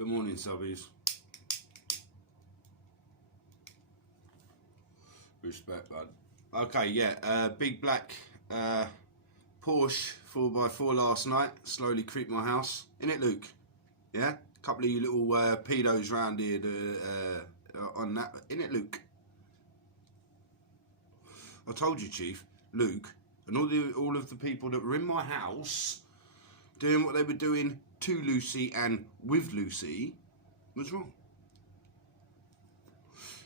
Good morning, subbies. Respect, bud. Okay, yeah. Big black Porsche 4x4 last night. Slowly creeped my house. Innit, Luke? Yeah? Couple of you little pedos round here on that. Innit, Luke? I told you, Chief. Luke, and all of the people that were in my house doing what they were doing to Lucy and with Lucy was wrong.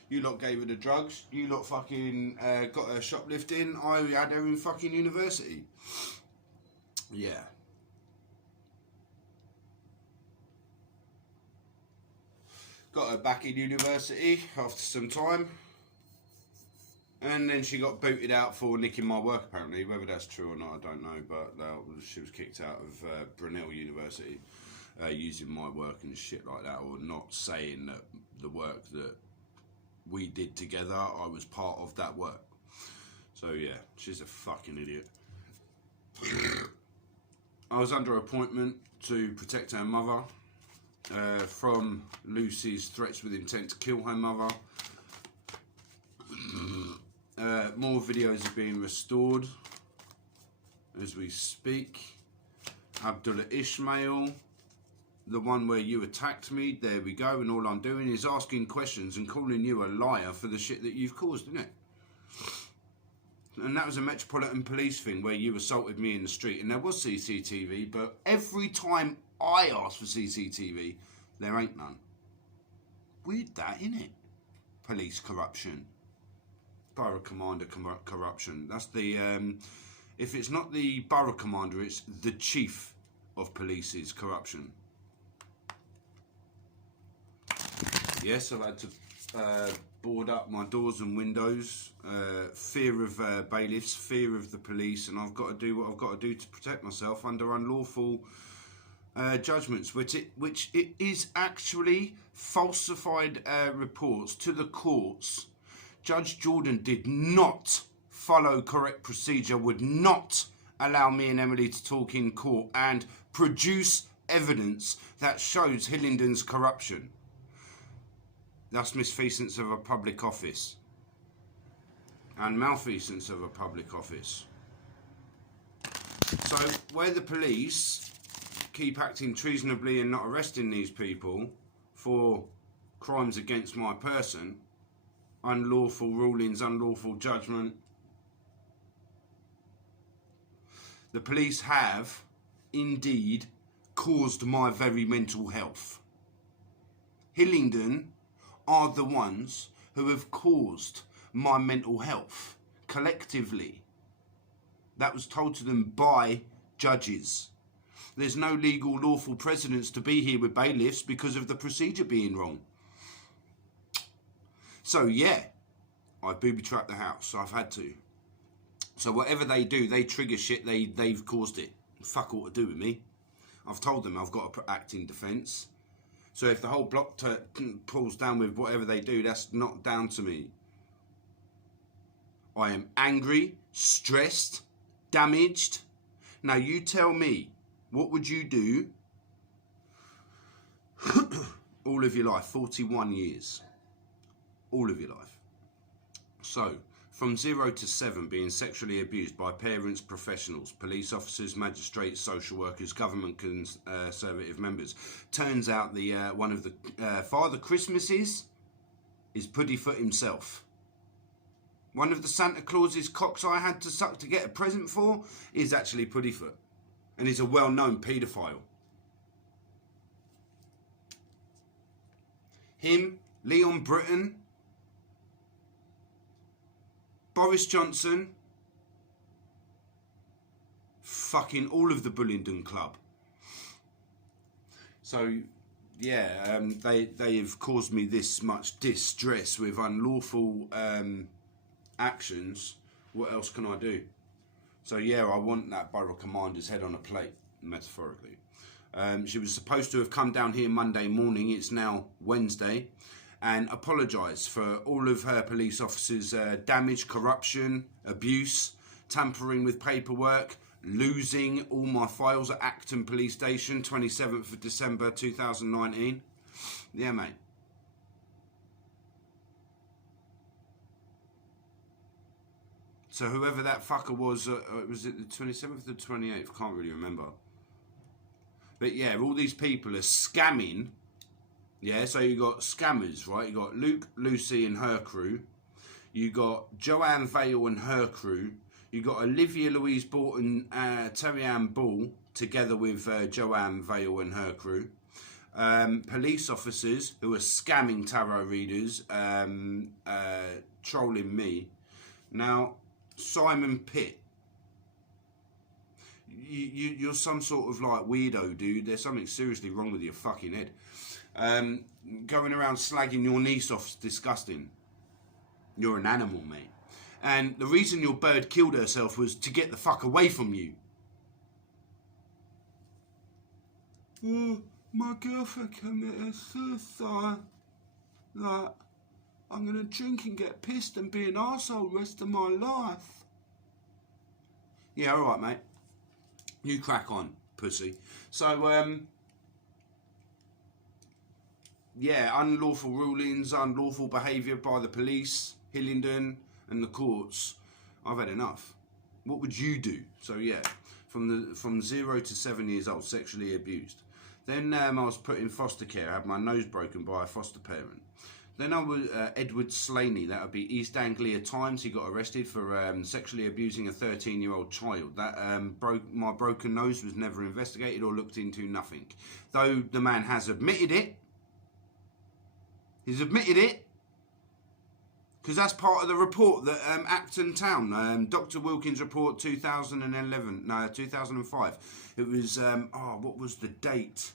You lot gave her the drugs. You lot fucking got her shoplifting. I had her in fucking university. Yeah. Got her back in university after some time. And then she got booted out for nicking my work, apparently. Whether that's true or not, I don't know. But she was kicked out of Brunel University using my work and shit like that, or not saying that the work that we did together, I was part of that work. So yeah, she's a fucking idiot. I was under appointment to protect her mother from Lucy's threats with intent to kill her mother. More videos are being restored as we speak. Abdullah Ishmael, the one where you attacked me, there we go, and all I'm doing is asking questions and calling you a liar for the shit that you've caused, isn't it? And that was a Metropolitan Police thing where you assaulted me in the street, and there was CCTV, but every time I ask for CCTV, there ain't none. Weird that, innit? Police corruption. Borough Commander corruption. That's the, if it's not the Borough Commander, it's the Chief of Police's corruption. Yes, I've had to board up my doors and windows, fear of bailiffs, fear of the police, and I've got to do what I've got to do to protect myself under unlawful judgments, which it is actually falsified reports to the courts. Judge Jordan did not follow correct procedure, would not allow me and Emily to talk in court and produce evidence that shows Hillingdon's corruption. Thus misfeasance of a public office and malfeasance of a public office. So where the police keep acting treasonably and not arresting these people for crimes against my person, unlawful rulings, unlawful judgment, the police have indeed caused my very mental health. Hillingdon are the ones who have caused my mental health collectively. That was told to them by judges. There's no legal lawful precedence to be here with bailiffs because of the procedure being wrong. So yeah, I booby-trapped the house. I've had to. So whatever they do, they trigger shit, they've caused it. Fuck all to do with me. I've told them I've got to act in defence. So if the whole block pulls down with whatever they do, that's not down to me. I am angry, stressed, damaged. Now you tell me, what would you do all of your life, 41 years? All of your life. So, from 0 to 7 being sexually abused by parents, professionals, police officers, magistrates, social workers, government conservative members. Turns out the one of the Father Christmases is Puddyfoot himself. One of the Santa Claus's cocks I had to suck to get a present for is actually Puddyfoot. And he's a well-known paedophile. Him, Leon Britton, Boris Johnson, fucking all of the Bullingdon Club. So, yeah, they have caused me this much distress with unlawful actions. What else can I do? So, yeah, I want that Borough Commander's head on a plate, metaphorically. She was supposed to have come down here Monday morning. It's now Wednesday. And apologise for all of her police officers' damage, corruption, abuse, tampering with paperwork, losing all my files at Acton Police Station, 27th of December 2019. Yeah, mate. So whoever that fucker was it the 27th or 28th? Can't really remember. But yeah, all these people are scamming. Yeah, so you got scammers, right? You got Luke, Lucy and her crew. You got Joanne Vale and her crew. You got Olivia Louise Borton, Terry Ann Ball, together with Joanne Vale and her crew. Police officers who are scamming tarot readers, trolling me. Now, Simon Pitt, you're some sort of like weirdo, dude. There's something seriously wrong with your fucking head. Going around slagging your niece off is disgusting. You're an animal, mate. And the reason your bird killed herself was to get the fuck away from you. My girlfriend committed suicide. Like, I'm gonna drink and get pissed and be an arsehole the rest of my life. Yeah, alright, mate. You crack on, pussy. So, yeah, unlawful rulings, unlawful behaviour by the police, Hillingdon and the courts. I've had enough. What would you do? So yeah, from 0 to 7 years old, sexually abused. Then I was put in foster care. I had my nose broken by a foster parent. Then I was Edward Slaney. That would be East Anglia Times. He got arrested for sexually abusing a 13-year-old child. That my broken nose was never investigated or looked into. Nothing. Though the man has admitted it. He's admitted it. Because that's part of the report that Acton Town, Dr. Wilkins report 2005. It was, what was the date?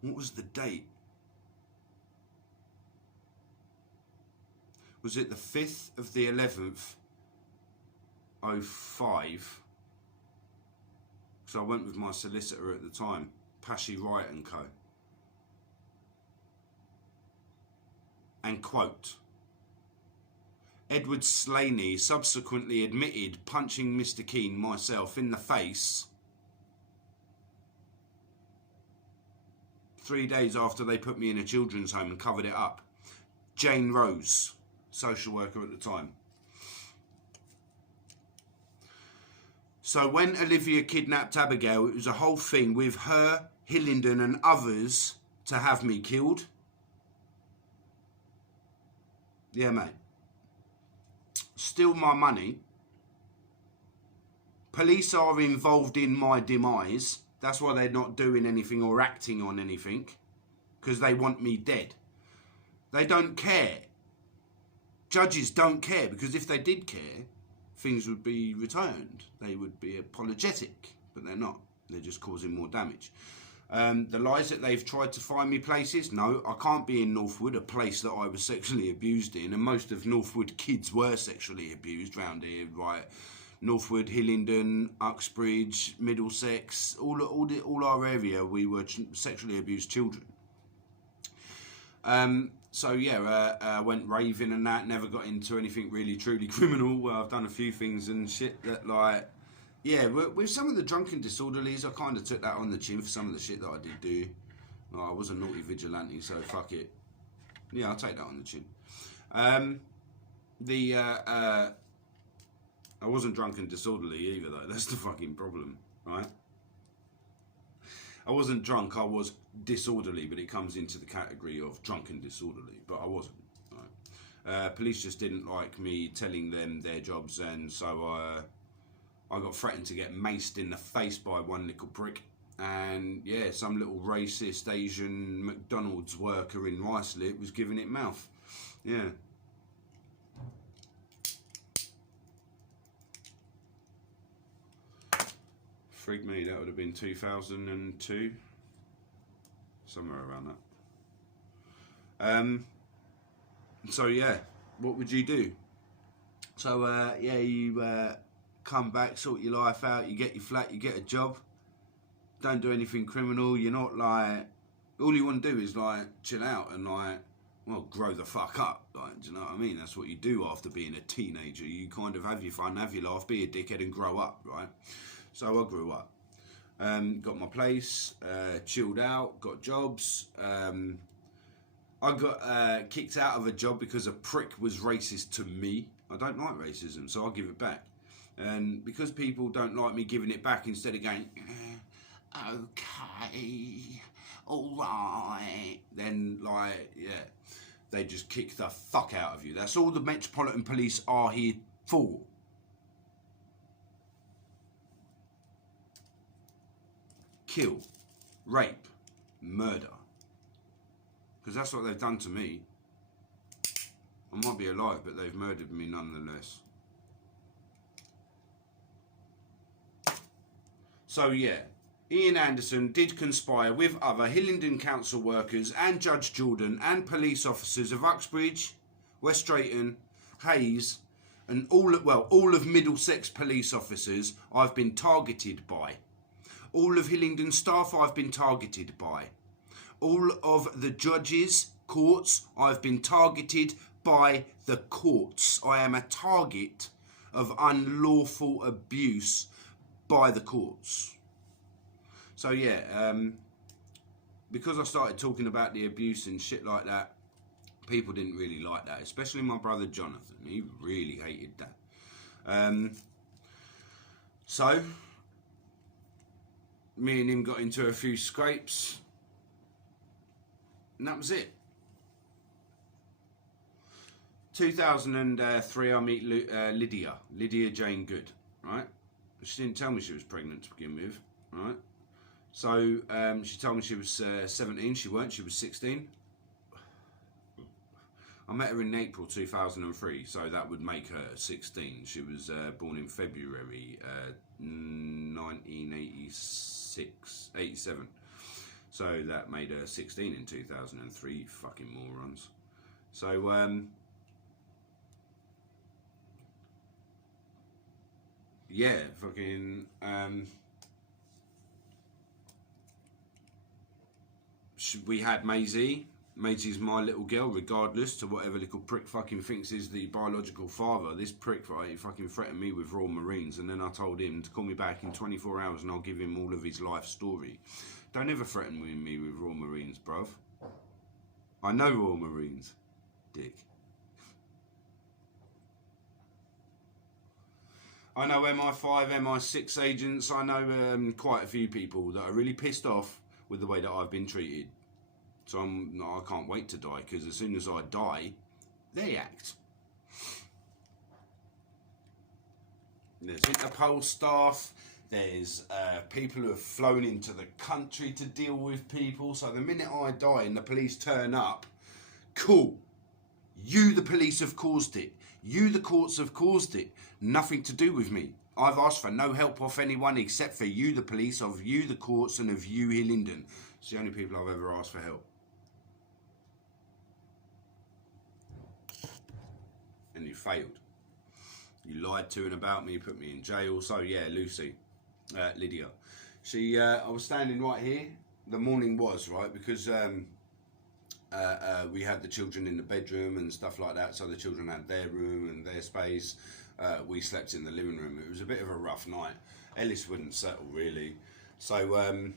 What was the date? Was it the 5th of the 11th, 05? So I went with my solicitor at the time, Pashy Wright and Co. And quote, Edward Slaney subsequently admitted punching Mr. Keane, myself, in the face 3 days after they put me in a children's home and covered it up. Jane Rose, social worker at the time. So when Olivia kidnapped Abigail, it was a whole thing with her, Hillingdon and others to have me killed. Yeah, mate. Steal my money. Police are involved in my demise. That's why they're not doing anything or acting on anything. Because they want me dead. They don't care. Judges don't care, because if they did care, things would be returned. They would be apologetic, but they're not. They're just causing more damage. The lies that they've tried to find me places, no, I can't be in Northwood, a place that I was sexually abused in, and most of Northwood kids were sexually abused round here, right? Northwood, Hillingdon, Uxbridge, Middlesex, all our area, we were sexually abused children. So yeah, I went raving and that, never got into anything really truly criminal. Well, I've done a few things and shit that like, yeah, with some of the drunken disorderlies, I kind of took that on the chin for some of the shit that I did do. Like, I was a naughty vigilante, so fuck it. Yeah, I'll take that on the chin. I wasn't drunk and disorderly either, though. That's the fucking problem, right? I wasn't drunk, I was disorderly, but it comes into the category of drunk and disorderly, but I wasn't. Right? Police just didn't like me telling them their jobs, and so I got threatened to get maced in the face by one little prick. And yeah, some little racist Asian McDonald's worker in Ruislip was giving it mouth. Yeah. Frig me, that would have been 2002. Somewhere around that. So yeah, what would you do? So yeah, you come back, sort your life out, you get your flat, you get a job. Don't do anything criminal. You're not like, all you want to do is like chill out and like, well, grow the fuck up. Like, do you know what I mean? That's what you do after being a teenager. You kind of have your fun, have your laugh, be a dickhead and grow up, right? So I grew up. Got my place, chilled out, got jobs. I got kicked out of a job because a prick was racist to me. I don't like racism, so I'll give it back. And because people don't like me giving it back, instead of going, okay, all right, then, like, yeah, they just kick the fuck out of you. That's all the Metropolitan Police are here for. Kill, rape, murder. Because that's what they've done to me. I might be alive, but they've murdered me nonetheless. So yeah, Ian Anderson did conspire with other Hillingdon Council workers and Judge Jordan and police officers of Uxbridge, West Drayton, Hayes, and all of Middlesex police officers I've been targeted by. All of Hillingdon staff I've been targeted by. All of the judges, courts, I've been targeted by the courts. I am a target of unlawful abuse by the courts. So yeah, because I started talking about the abuse and shit like that, people didn't really like that, especially my brother Jonathan. He really hated that. So me and him got into a few scrapes, and that was it. 2003, I meet Lydia Jane Good, right? She didn't tell me she was pregnant to begin with, right? So she told me she was 17. She weren't. She was 16. I met her in April 2003, so that would make her 16. She was born in February 1987. So that made her 16 in 2003. Fucking morons. So yeah, fucking we had Maisie. Maisie's my little girl, regardless to whatever little prick fucking thinks is the biological father. This prick, right, he fucking threatened me with Royal Marines, and then I told him to call me back in 24 hours and I'll give him all of his life story. Don't ever threaten me with Royal Marines, bruv. I know Royal Marines, dick. I know MI5, MI6 agents. I know quite a few people that are really pissed off with the way that I've been treated. So I can't wait to die, because as soon as I die, they act. There's Interpol staff. There's people who have flown into the country to deal with people. So the minute I die and the police turn up, cool. You, the police, have caused it. You, the courts, have caused it. Nothing to do with me. I've asked for no help off anyone except for you, the police, of you, the courts, and of you, Hillingdon. It's the only people I've ever asked for help. And you failed. You lied to and about me, put me in jail. So yeah, Lydia. She, I was standing right here. The morning was, right, because we had the children in the bedroom and stuff like that. So the children had their room and their space. We slept in the living room. It was a bit of a rough night. Ellis wouldn't settle really. So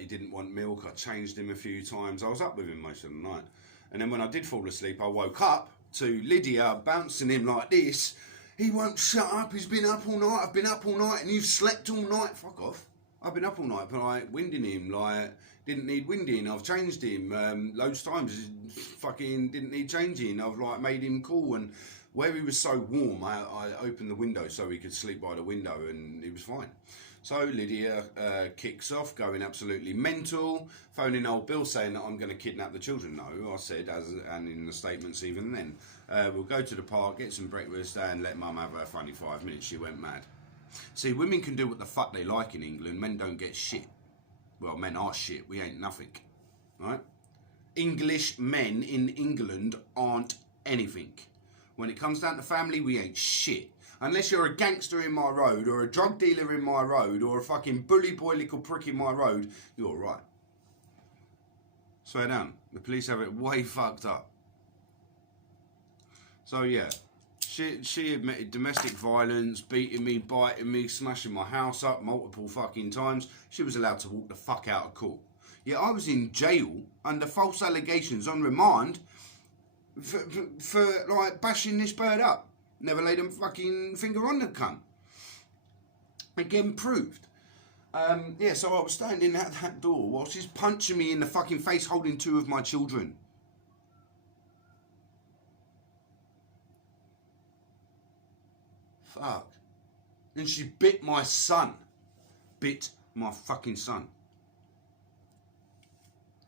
he didn't want milk. I changed him a few times. I was up with him most of the night. And then when I did fall asleep, I woke up to Lydia bouncing him like this. He won't shut up. He's been up all night. I've been up all night, and you've slept all night. Fuck off. I've been up all night, but like winding him, like didn't need winding. I've changed him loads of times. Fucking didn't need changing. I've like made him cool, and where he was so warm, I opened the window so he could sleep by the window, and he was fine. So Lydia kicks off, going absolutely mental, phoning old Bill saying that I'm going to kidnap the children. No, I said, and in the statements even then, we'll go to the park, get some breakfast, and let Mum have her funny 5 minutes. She went mad. See, women can do what the fuck they like in England. Men don't get shit. Well, men are shit. We ain't nothing. Right? English men in England aren't anything. When it comes down to family, we ain't shit. Unless you're a gangster in my road, or a drug dealer in my road, or a fucking bully boy little prick in my road, you're alright. Swear down. The police have it way fucked up. So yeah, she admitted domestic violence, beating me, biting me, smashing my house up multiple fucking times. She was allowed to walk the fuck out of court. Yeah, I was in jail under false allegations on remand for like bashing this bird up. Never laid a fucking finger on the cunt. Again proved. Yeah, so I was standing at that door whilst he's punching me in the fucking face holding two of my children. Fuck. And she bit my son. Bit my fucking son.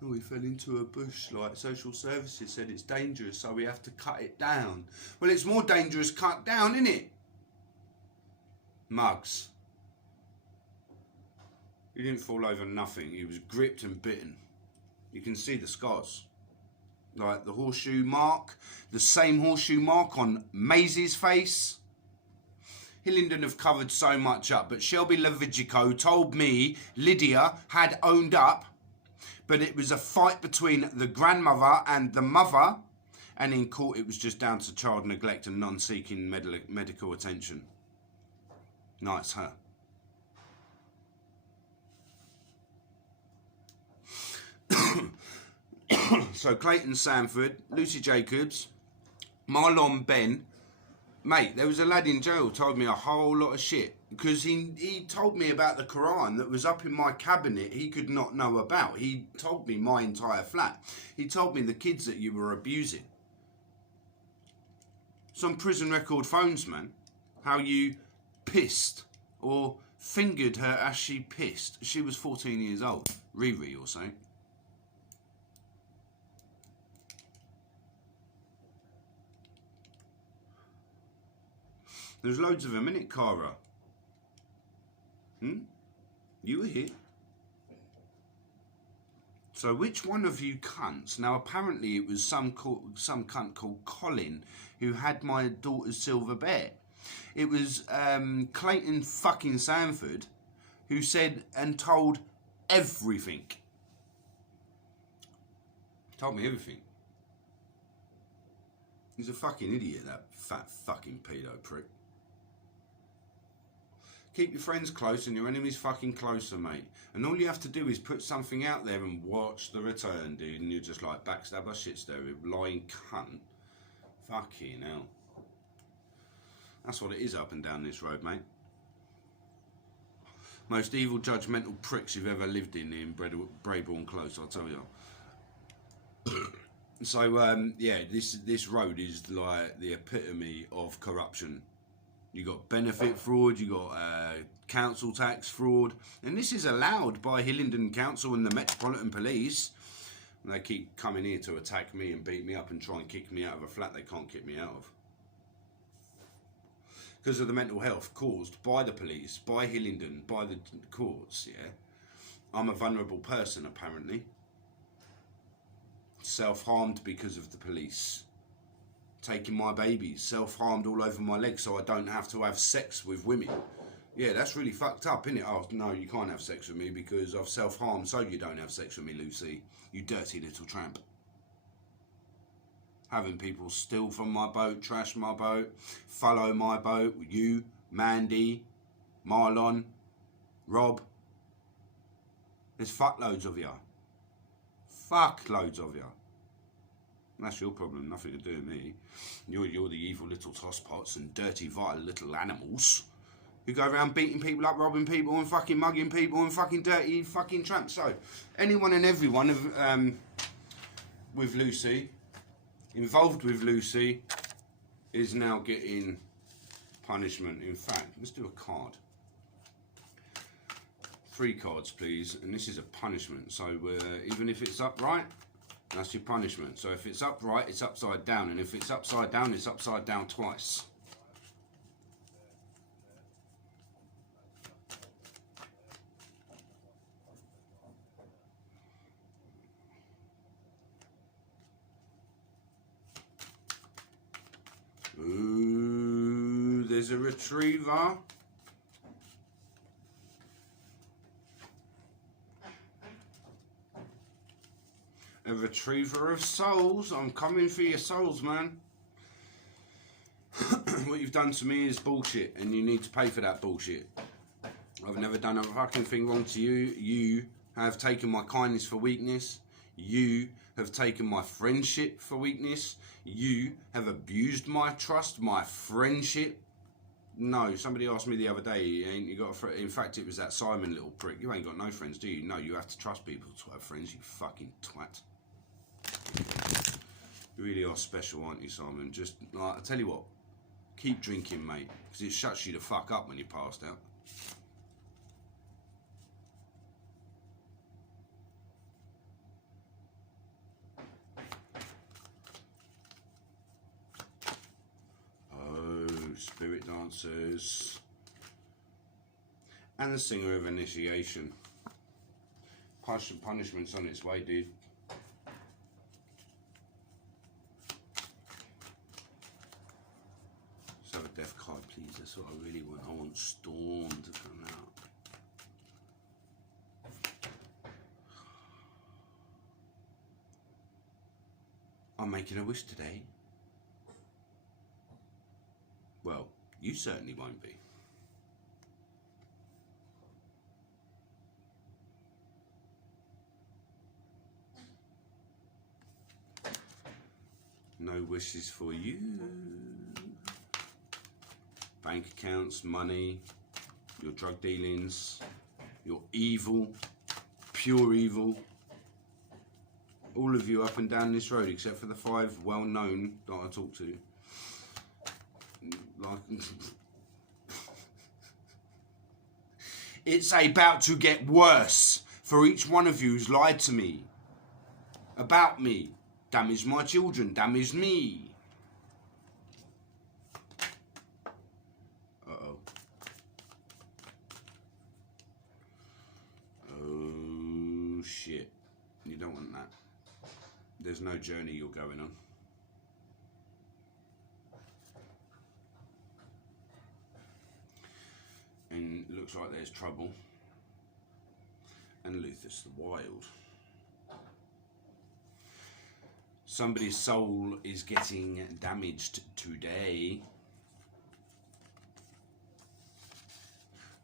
Oh, we fell into a bush, like social services said it's dangerous, so we have to cut it down. Well, it's more dangerous cut down, isn't it? Mugs. He didn't fall over nothing. He was gripped and bitten. You can see the scars. Like the horseshoe mark, the same horseshoe mark on Maisie's face. Hillingdon have covered so much up, but Shelby Levigico told me Lydia had owned up, but it was a fight between the grandmother and the mother, and in court it was just down to child neglect and non-seeking medical attention. Nice, huh? So Clayton Sanford, Lucy Jacobs, Marlon Ben. Mate, there was a lad in jail told me a whole lot of shit because he told me about the Quran that was up in my cabinet he could not know about. He told me my entire flat. He told me the kids that you were abusing. Some prison record phones, man. How you pissed or fingered her as she pissed. She was 14 years old. Riri or something. There's loads of them, innit, Cara? You were here. So which one of you cunts? Now apparently it was some cunt called Colin who had my daughter's silver bear. It was Clayton fucking Sanford who said and told everything. Told me everything. He's a fucking idiot, that fat fucking pedo prick. Keep your friends close and your enemies fucking closer, mate. And all you have to do is put something out there and watch the return, dude. And you're just like, backstabber, shitstabber, lying cunt. Fucking hell. That's what it is up and down this road, mate. Most evil, judgmental pricks you've ever lived in Brayborn Close, I'll tell you. So, yeah, this road is like the epitome of corruption. You got benefit fraud, you got council tax fraud, and this is allowed by Hillingdon Council and the Metropolitan Police. And they keep coming here to attack me and beat me up and try and kick me out of a flat they can't kick me out of. Because of the mental health caused by the police, by Hillingdon, by the courts, yeah. I'm a vulnerable person, apparently. Self-harmed because of the police. Taking my babies, self-harmed all over my legs so I don't have to have sex with women. Yeah, that's really fucked up, isn't it? Oh, no, you can't have sex with me because I've self-harmed, so you don't have sex with me, Lucy. You dirty little tramp. Having people steal from my boat, trash my boat, follow my boat, you, Mandy, Marlon, Rob. There's fuckloads of you. Fuckloads of you. That's your problem, nothing to do with me. You're the evil little tosspots and dirty, vile little animals who go around beating people up, robbing people and fucking mugging people and fucking dirty fucking tramps. So, anyone and everyone with Lucy, involved with Lucy, is now getting punishment. In fact, let's do a card. 3 cards, please. And this is a punishment. So, even if it's upright, that's your punishment. So if it's upright, it's upside down. And if it's upside down, it's upside down twice. Ooh, there's a retriever. A retriever of souls. I'm coming for your souls, man. What you've done to me is bullshit, and you need to pay for that bullshit. I've never done a fucking thing wrong to you. You have taken my kindness for weakness. You have taken my friendship for weakness. You have abused my trust, my friendship. No, somebody asked me the other day, ain't you got a friend? In fact, it was that Simon little prick. You ain't got no friends, do you? No, you have to trust people to have friends, you fucking twat. You really are special, aren't you, Simon? Just, like, I tell you what, keep drinking, mate, because it shuts you the fuck up when you're passed out. Spirit dancers, and the singer of initiation. Punishment's on its way, dude. Let's have a death card, please. That's what I really want. I want Storm to come out. I'm making a wish today. Well, you certainly won't be. No wishes for you. Bank accounts, money, your drug dealings, your evil, pure evil. All of you up and down this road, except for the 5 well-known that I talk to. Like, it's about to get worse for each one of you who's lied to me, about me, damaged my children, damaged me. Uh-oh. Oh, shit. You don't want that. There's no journey you're going on. And it looks like there's trouble. And Luthus the Wild. Somebody's soul is getting damaged today.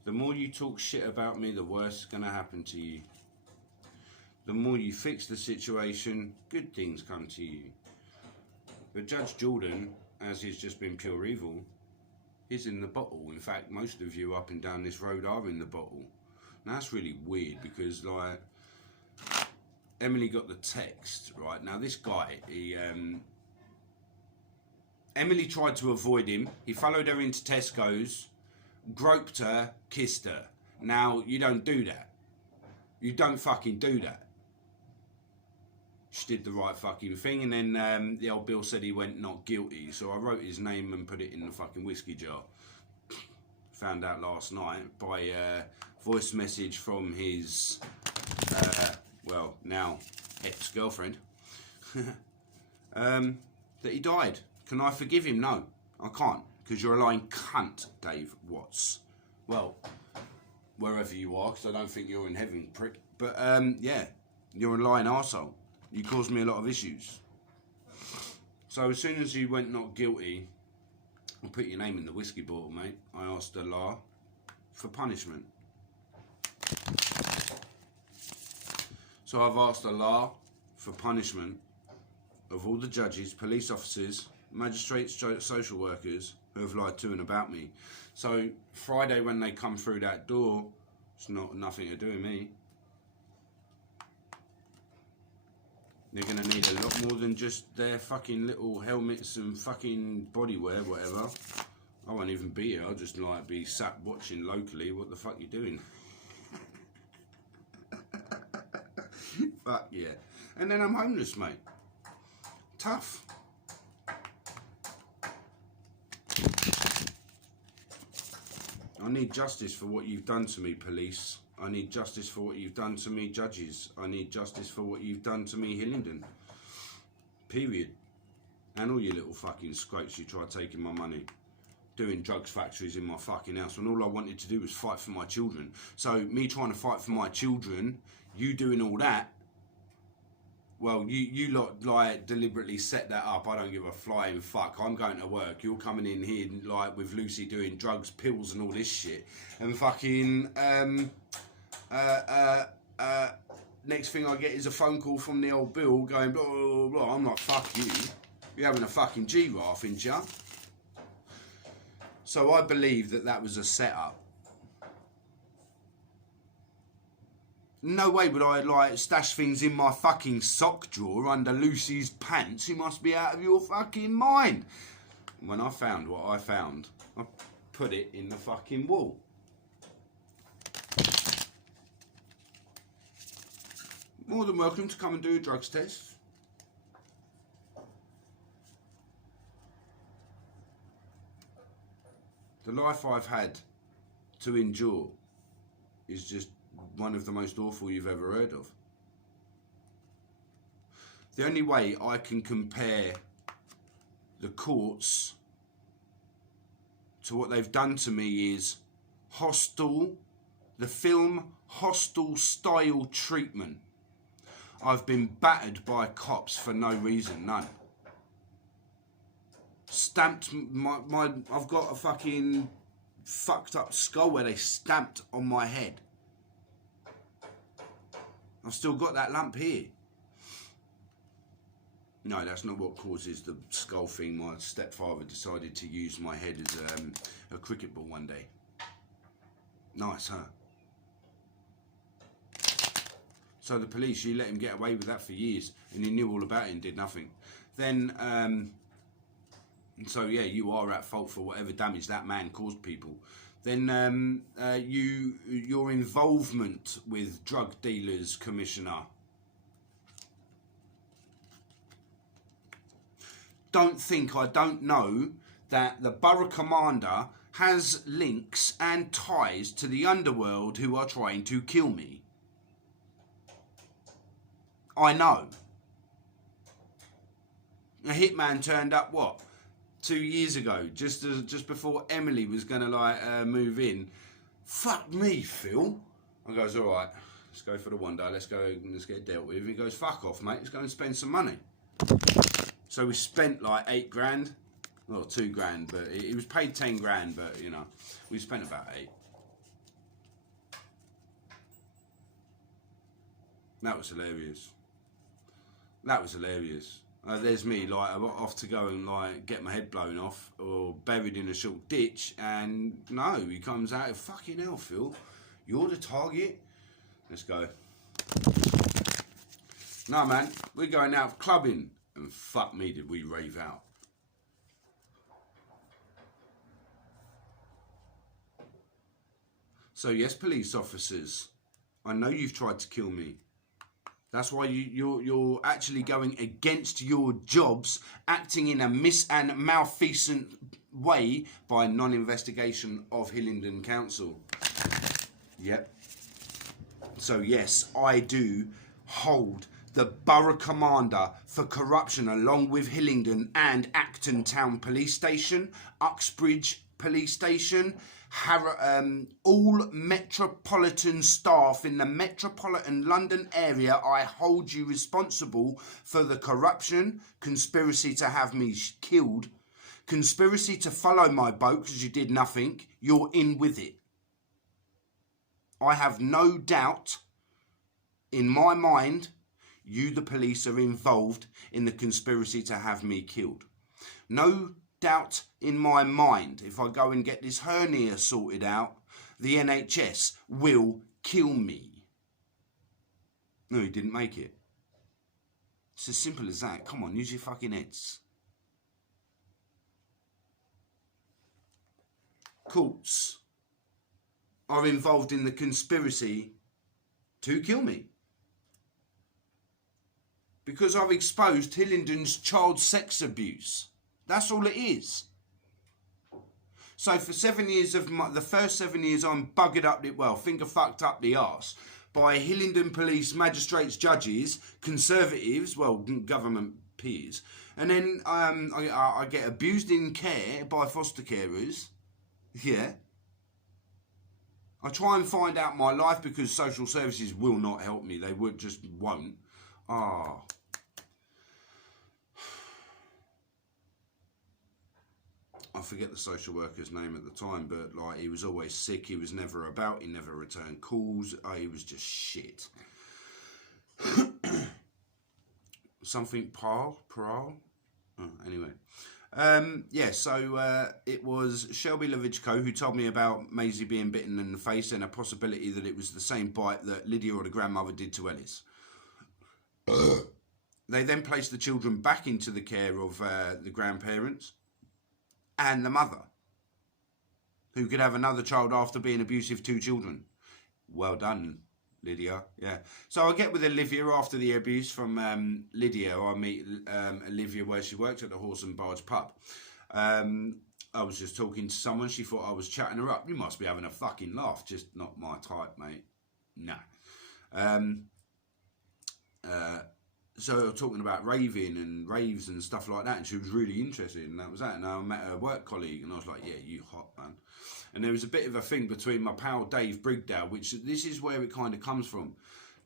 The more you talk shit about me, the worse is going to happen to you. The more you fix the situation, good things come to you. But Judge Jordan, as he's just been pure evil, is in the bottle. In fact, most of you up and down this road are in the bottle. Now that's really weird because, like, Emily got the text, right? Now this guy, Emily tried to avoid him. He followed her into Tesco's, groped her, kissed her. Now, you don't do that. You don't fucking do that. She did the right fucking thing, and then the old Bill said he went not guilty, so I wrote his name and put it in the fucking whiskey jar. Found out last night by a voice message from his, well, now ex-girlfriend, that he died. Can I forgive him? No, I can't, because you're a lying cunt, Dave Watts. Well, wherever you are, because I don't think you're in heaven, prick. But, yeah, you're a lying arsehole. You caused me a lot of issues. So as soon as you went not guilty, I put your name in the whiskey bottle, mate. I asked Allah for punishment. So I've asked Allah for punishment of all the judges, police officers, magistrates, social workers who have lied to and about me. So Friday when they come through that door, it's nothing to do with me. They're going to need a lot more than just their fucking little helmets and fucking bodywear, whatever. I won't even be here. I'll just like be sat watching locally. What the fuck you doing? Fuck yeah. And then I'm homeless, mate. Tough. I need justice for what you've done to me, police. I need justice for what you've done to me, judges. I need justice for what you've done to me, Hillingdon. Period. And all you little fucking squates you try taking my money. Doing drugs factories in my fucking house when all I wanted to do was fight for my children. So me trying to fight for my children, you doing all that, well, you lot like deliberately set that up. I don't give a flying fuck. I'm going to work. You're coming in here like with Lucy doing drugs, pills and all this shit. And fucking next thing I get is a phone call from the old Bill going, blah, blah, blah, blah. I'm like, fuck you. You're having a fucking G-Raff, ain't ya? So I believe that was a setup. No way would I, like, stash things in my fucking sock drawer under Lucy's pants. You must be out of your fucking mind. When I found what I found, I put it in the fucking wall. More than welcome to come and do a drugs test. The life I've had to endure is just one of the most awful you've ever heard of. The only way I can compare the courts to what they've done to me is Hostel, the film Hostel style treatment. I've been battered by cops for no reason, none. Stamped I've got a fucking fucked up skull where they stamped on my head. I've still got that lump here. No, that's not what causes the skull thing. My stepfather decided to use my head as a cricket ball one day. Nice, huh? So the police, you let him get away with that for years, and he knew all about it and did nothing. Then, so yeah, you are at fault for whatever damage that man caused people. Then your involvement with drug dealers, Commissioner. Don't think I don't know that the borough commander has links and ties to the underworld who are trying to kill me. I know. A hitman turned up, what, 2 years ago, just before Emily was going to like move in. Fuck me, Phil. I goes, all right, let's go for the one day. Let's go and let's get it dealt with. He goes, fuck off, mate. Let's go and spend some money. So we spent like 8 grand. Well, 2 grand, but it was paid 10 grand, but you know, we spent about 8. That was hilarious. That was hilarious. There's me, like, I'm off to go and like get my head blown off or buried in a short ditch, and no, he comes out, fucking hell, Phil, you're the target. Let's go. No, man, we're going out clubbing, and fuck me, did we rave out. So yes, police officers, I know you've tried to kill me. That's why you're actually going against your jobs, acting in a and malfeasant way by non-investigation of Hillingdon Council. Yep. So yes, I do hold the borough commander for corruption along with Hillingdon and Acton Town Police Station, Uxbridge Police Station, all metropolitan staff in the metropolitan London area. I hold you responsible for the corruption, conspiracy to have me killed, conspiracy to follow my boat because you did nothing. You're in with it. I have no doubt in my mind you, the police, are involved in the conspiracy to have me killed. No doubt in my mind, if I go and get this hernia sorted out, the NHS will kill me. No, he didn't make it. It's as simple as that. Come on, use your fucking heads. Courts are involved in the conspiracy to kill me. Because I've exposed Hillingdon's child sex abuse. That's all it is. So for 7 years of the first 7 years, I'm buggered up the, well, finger fucked up the arse by Hillingdon police, magistrates, judges, conservatives, well, government peers. And then I get abused in care by foster carers. Yeah. I try and find out my life because social services will not help me. They just won't. Ah. I forget the social worker's name at the time, but like he was always sick. He was never about. He never returned calls. He was just shit. something Paral. Oh, anyway. Yeah, so it was Shelby Lavichko who told me about Maisie being bitten in the face and a possibility that it was the same bite that Lydia or the grandmother did to Ellis. They then placed the children back into the care of the grandparents and the mother, who could have another child after being abusive to children. Well done, Lydia. Yeah. So I get with Olivia after the abuse from Lydia. I meet Olivia where she worked at the Horse and Barge pub. I was just talking to someone. She thought I was chatting her up. You must be having a fucking laugh. Just not my type, mate. Nah. So I was talking about raving and raves and stuff like that, and she was really interested, and that was that. And I met her work colleague, and I was like, yeah, you hot, man. And there was a bit of a thing between my pal Dave Brigdale, which this is where it kind of comes from.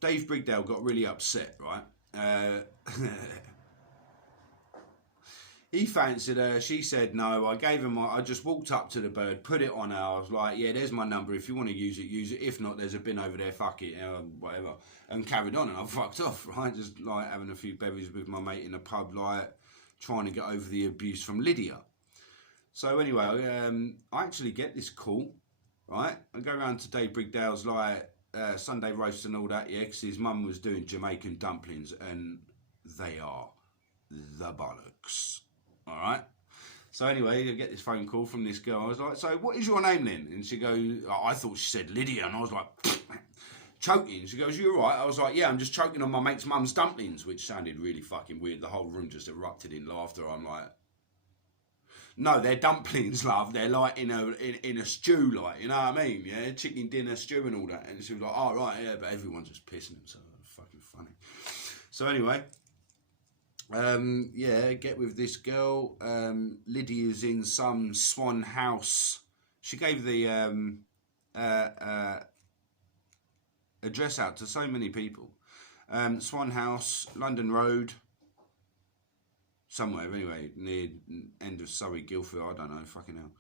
Dave Brigdale got really upset, right? He fancied her. She said no. I gave him. I just walked up to the bird, put it on her. I was like, yeah, there's my number. If you want to use it, use it. If not, there's a bin over there. Fuck it, whatever. And carried on, and I fucked off, right? Just like having a few berries with my mate in the pub, like trying to get over the abuse from Lydia. So anyway, I actually get this call, right? I go around to Dave Brigdale's like Sunday roast and all that, yeah, because his mum was doing Jamaican dumplings, and they are the bollocks. All right. So anyway, I get this phone call from this girl. I was like, so what is your name then? And she goes, oh, I thought she said Lydia. And I was like, choking. She goes, you all right? I was like, yeah, I'm just choking on my mate's mum's dumplings, which sounded really fucking weird. The whole room just erupted in laughter. I'm like, no, they're dumplings, love. They're like in a stew, like, you know what I mean? Yeah, chicken dinner stew and all that. And she was like, oh, right, yeah, but everyone's just pissing themselves. Fucking funny. So anyway, yeah, get with this girl. Lydia's in some Swan House. She gave the address out to so many people. Swan House, London Road, somewhere anyway, near end of Surrey, Guildford, I don't know, fucking hell.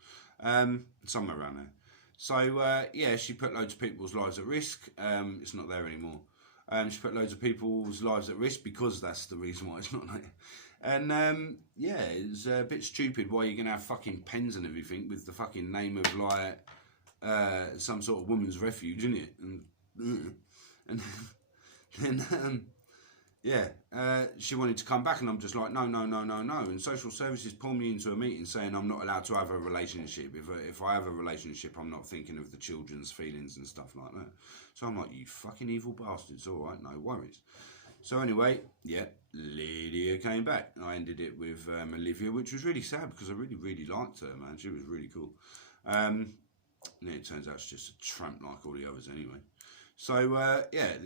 Somewhere around there. So, yeah, she put loads of people's lives at risk. It's not there anymore. She put loads of people's lives at risk because that's the reason why it's not there. And, yeah, it's a bit stupid why you're going to have fucking pens and everything with the fucking name of, like, some sort of woman's refuge, isn't it? And then, yeah, she wanted to come back, and I'm just like, no. And social services pulled me into a meeting saying I'm not allowed to have a relationship. If I have a relationship, I'm not thinking of the children's feelings and stuff like that. So I'm like, you fucking evil bastards. All right, no worries. So anyway, yeah, Lydia came back. I ended it with Olivia, which was really sad because I really, really liked her, man. She was really cool. And it turns out she's just a tramp like all the others anyway. So, yeah,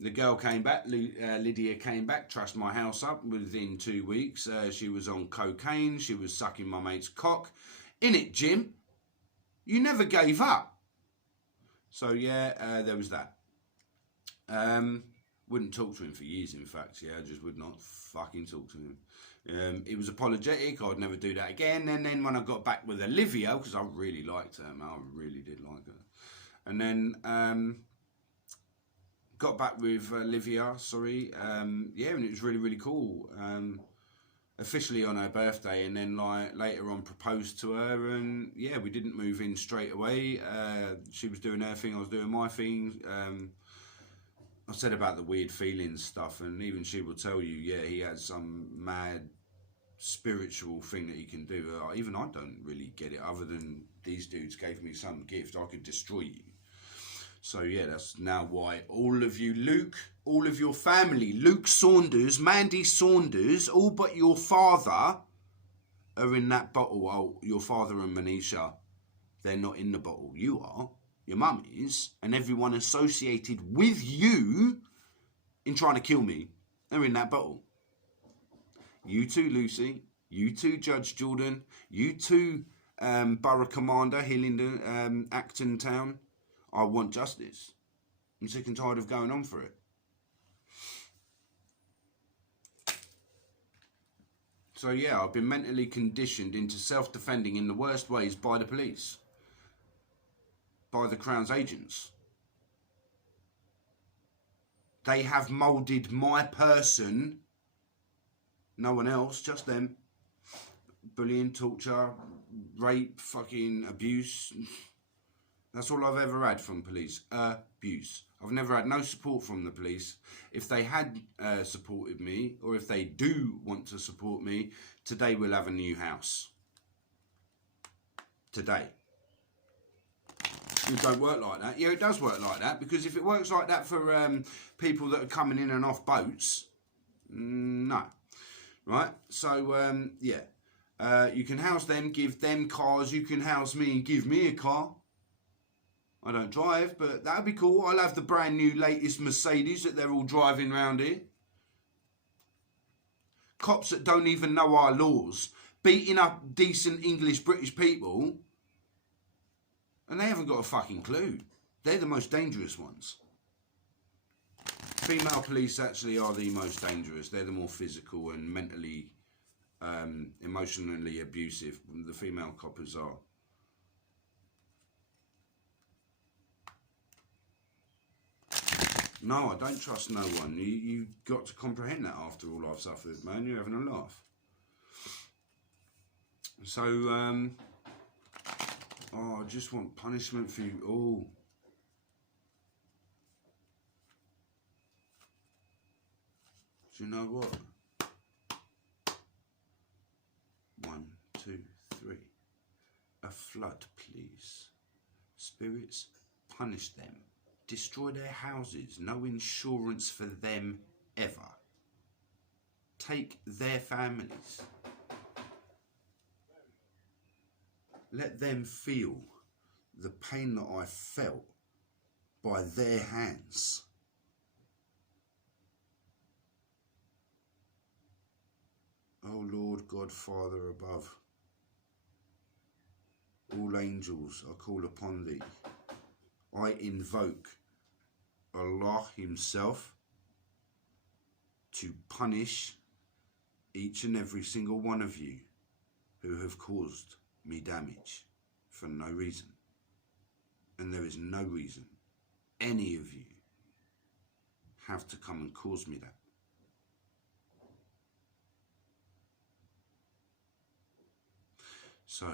the girl came back, Lydia came back, trashed my house up within 2 weeks. She was on cocaine, she was sucking my mate's cock. In it, Jim, you never gave up. So, yeah, there was that. Wouldn't talk to him for years, in fact. Yeah, I just would not fucking talk to him. He was apologetic, I'd never do that again. And then when I got back with Olivia, because I really liked her, man, I really did like her. And then got back with Olivia, sorry. Yeah, and it was really, really cool. Officially on her birthday, and then like later on proposed to her, and yeah, we didn't move in straight away. She was doing her thing, I was doing my thing. I said about the weird feelings stuff, and even she will tell you, yeah, he has some mad spiritual thing that he can do. Even I don't really get it, other than these dudes gave me some gift, I could destroy you. So yeah, that's now why all of you, Luke, all of your family, Luke Saunders, Mandy Saunders, all but your father are in that bottle. Oh, your father and Manisha, they're not in the bottle. You are. Your mum is. And everyone associated with you in trying to kill me are in that bottle. You too, Lucy. You too, Judge Jordan. You too, Borough Commander, Hillingdon, Acton Town. I want justice. I'm sick and tired of going on for it. So yeah, I've been mentally conditioned into self-defending in the worst ways by the police. By the Crown's agents. They have moulded my person, no one else, just them. Bullying, torture, rape, fucking abuse. That's all I've ever had from police. Abuse. I've never had no support from the police. If they had supported me, or if they do want to support me, today we'll have a new house. Today. It don't work like that. Yeah, it does work like that, because if it works like that for people that are coming in and off boats, no. Right? So, yeah. You can house them, give them cars. You can house me and give me a car. I don't drive, but that'd be cool. I'll have the brand new latest Mercedes that they're all driving around here. Cops that don't even know our laws, beating up decent English British people, and they haven't got a fucking clue. They're the most dangerous ones. Female police actually are the most dangerous. They're the more physical and mentally, emotionally abusive. The female coppers are. No, I don't trust no one. You got to comprehend that after all I've suffered, man. You're having a laugh. So, I just want punishment for you all. Do you know what? 1, 2, 3. A flood, please. Spirits, punish them. Destroy their houses. No insurance for them ever. Take their families. Let them feel the pain that I felt by their hands. O Lord God, Father above, all angels, I call upon thee. I invoke Allah himself to punish each and every single one of you who have caused me damage for no reason. And there is no reason any of you have to come and cause me that. So,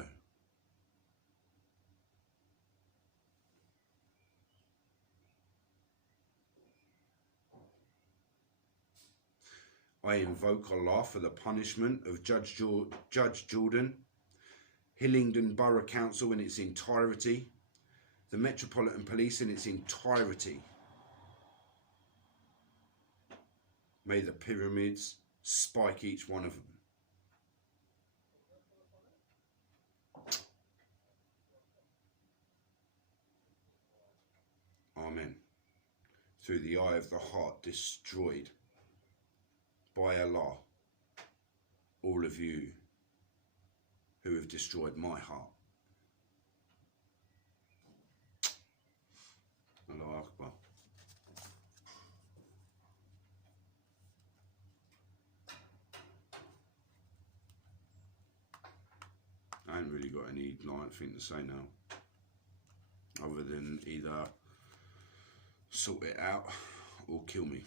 I invoke Allah for the punishment of Judge Jordan, Hillingdon Borough Council in its entirety, the Metropolitan Police in its entirety. May the pyramids spike each one of them. Amen. Through the eye of the heart destroyed by Allah, all of you who have destroyed my heart. Allahu Akbar. I ain't really got any thing to say now, other than either sort it out or kill me.